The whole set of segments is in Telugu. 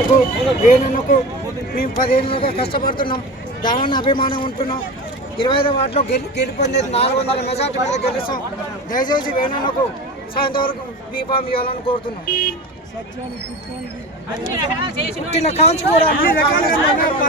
బాబుకు వేణునకు మేము పదిహేనులుగా కష్టపడుతున్నాం దాని అభిమానం ఉంటున్నాం. ఇరవై ఐదు వాటిలో గెలి గెలిపొందేది నాలుగు వందల మెజార్టీ మీద గెలుస్తాం. దయచేసి వేణునకు సాయంత్రం వరకు బీఫామ్ ఇవ్వాలని కోరుతున్నాం. పుట్టిన కాంచి కూడా అన్ని రకాలుగా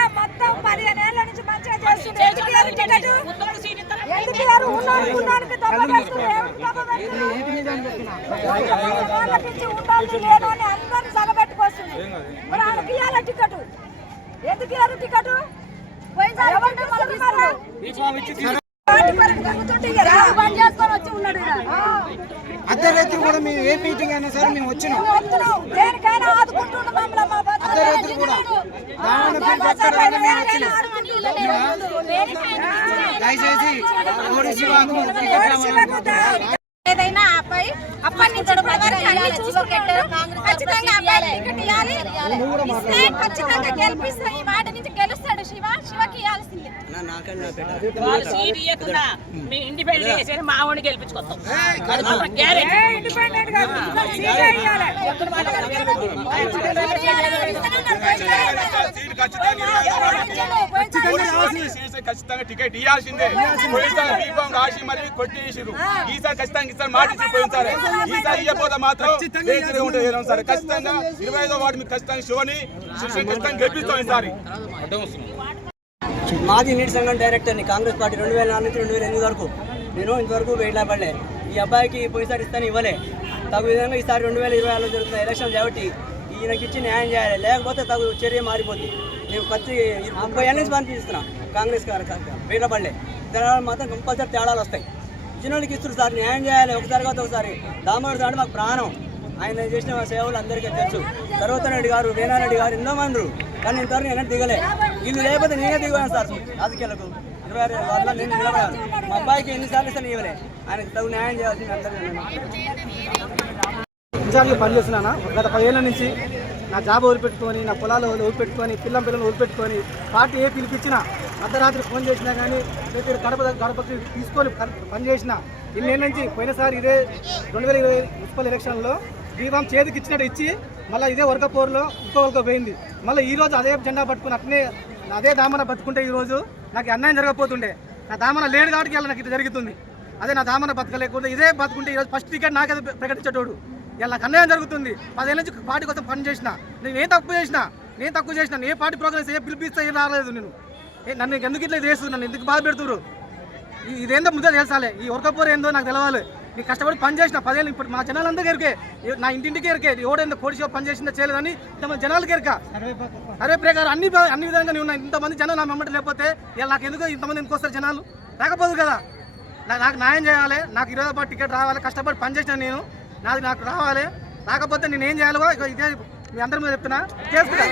టికెట్ ఎందుకు ఇవ్వరు టికెట్ వచ్చి ఉన్నాడు అర్ధరాత్రి కూడా మేము ఏ మీటింగ్ అయినా సరే మేము వచ్చినాం. దేనికైనా ఆదుకుంటున్నాం మమ్మల్ని అర్ధరాత్రి కూడా దయచేసి ఏదైనా అబ్బాయి అప్పటి నుంచి అన్ని చూసుకుంటాడు ఖచ్చితంగా అబ్బాయి టికెట్ ఇవ్వాలి. ఖచ్చితంగా గెలిపిస్తాం ఈ మాట నుంచి గెలుస్తాడు శివ. శివకి ఇవ్వాల్సిందే. ఇండిపెండెంట్ చేసేది మా వాడిని గెలిపించుకొస్తాం ఖచ్చితంగా టికెట్ ఇవ్వాల్సిందే పోయినసారి దీపం రాసి మరి కొట్టేసిరు ఈసారి ఖచ్చితంగా ఈసారి మాట ఇచ్చి పోయినసారి ఈసారి ఇవ్వకపోతే మాత్రం ఉంటుంది సరే ఖచ్చితంగా ఇరవై ఐదో వార్డు మీకు ఖచ్చితంగా శివని ఖచ్చితంగా గెలిపిస్తాం ఈసారి. మాజీ నీటి సంఘం డైరెక్టర్ని కాంగ్రెస్ పార్టీ రెండు వేల నాలుగు నుంచి రెండు వేల ఎనిమిది వరకు. నేను ఇంతవరకు వెయిట్లా పడలే. ఈ అబ్బాయికి పోయినసారి ఇస్తాను ఇవ్వలే. తగు విధంగా ఈసారి రెండు వేల ఇరవై ఆరులో జరుగుతున్న ఎలక్షన్ కాబట్టి ఈయనకి ఇచ్చి న్యాయం చేయాలి. లేకపోతే తగు చర్య మారిపోద్ది. నేను ప్రతి ముప్పై ఏళ్ళ నుంచి కాంగ్రెస్ వెయిట్లా పడలే. దానివల్ల మాత్రం కంపల్సరీ తేడాలు వస్తాయి. ఇచ్చిన వాళ్ళకి ఇస్తారు సార్ న్యాయం చేయాలి. ఒకసారి కాదు ఒకసారి. దామోదర్ అంటే మాకు ప్రాణం. ఆయన చేసిన సేవలు అందరికీ తెలుసు. సర్వతరెడ్డి గారు వేణారెడ్డి గారు ఎన్నో మంది. కానీ ఇంతవరకు నేను దిగలే. వీళ్ళు లేకపోతే నేనే దిగాను సార్. రాజకీయాలకు ఇరవై ఆరు వారిలో నేను నిలబడాను మా అబ్బాయికి ఎన్నిసార్లు ఇస్తాను ఇవ్వలే. ఆయనకు తగు న్యాయం చేయాల్సింది అందరూ ఇన్ఛార్జ్గా పనిచేస్తున్నాను గత పదేళ్ళ నుంచి నా జాబ్ వదిలిపెట్టుకొని నా పొలాలు వదిలిపెట్టుకొని పిల్లం పిల్లలు వదిలిపెట్టుకొని పార్టీ ఏ పిలిపించినా అర్ధరాత్రి ఫోన్ చేసినా కానీ లేకపోతే గడప గడపకి తీసుకొని పని- చేసిన ఇన్నేళ్ళ నుంచి పోయినసారి ఇదే రెండు వేల ఇరవై మున్సిపల్ ఎలక్షన్లో శ్రీరామ్ చేతికి ఇచ్చినట్టు ఇచ్చి మళ్ళీ ఇదే వర్గపూర్లో ఇంకో పోయింది. మళ్ళీ ఈ రోజు అదే జెండా పట్టుకుని అట్నే అదే దామన పట్టుకుంటే ఈ రోజు నాకు అన్యాయం జరగకపోతుండే. నా దామన లేడు కాబట్టి ఇలా నాకు ఇట్లా జరుగుతుంది. అదే నా దామన బతకలేకుండా ఇదే బతుకుంటే ఈరోజు ఫస్ట్ టికెట్ నాకే ప్రకటించేటోడు. ఇలా నాకు అన్యాయం జరుగుతుంది. పదేళ్ళ నుంచి పార్టీ కోసం పని చేసిన. నేను ఏ తక్కువ చేసిన నేను తక్కువ చేసిన ఏ పార్టీ ప్రోగ్రామ్స్ ఏ పిలిపిస్తే ఏం రాలేదు నేను. ఏ నన్ను ఎందుకు ఇట్లా చేస్తుంది నన్ను ఎందుకు బాధ పెడుతున్నారు? ఇదేందో ముందే తెలుసాలే. ఈ వర్కపోర్ ఏందో నాకు తెలవాలి. నీకు కష్టపడి పని చేసిన పదేళ్ళు ఇప్పుడు మా జనాలందరికీ ఎరికే నా ఇంటింటికి ఎరికే ఎవడేందో కోడి షాప్ పని చేసిందో చేయలేదని ఇంతమంది జనాలకి ఎరక సర్వే ప్రకారం అన్ని అన్ని విధంగా నేను ఇంతమంది జనాలు నా వెంబడి లేకపోతే ఇలా నాకు ఎందుకు ఇంతమంది ఎందుకు జనాలు రాకపోదు కదా నాకు న్యాయం చేయాలి నాకు ఇరవై పాటు టికెట్ రావాలి కష్టపడి పని చేసిన నేను నాది నాకు రావాలి రాకపోతే నేను ఏం చేయాలో ఇదే మీ అందరి మీద చెప్తున్నా చేసుకుంటా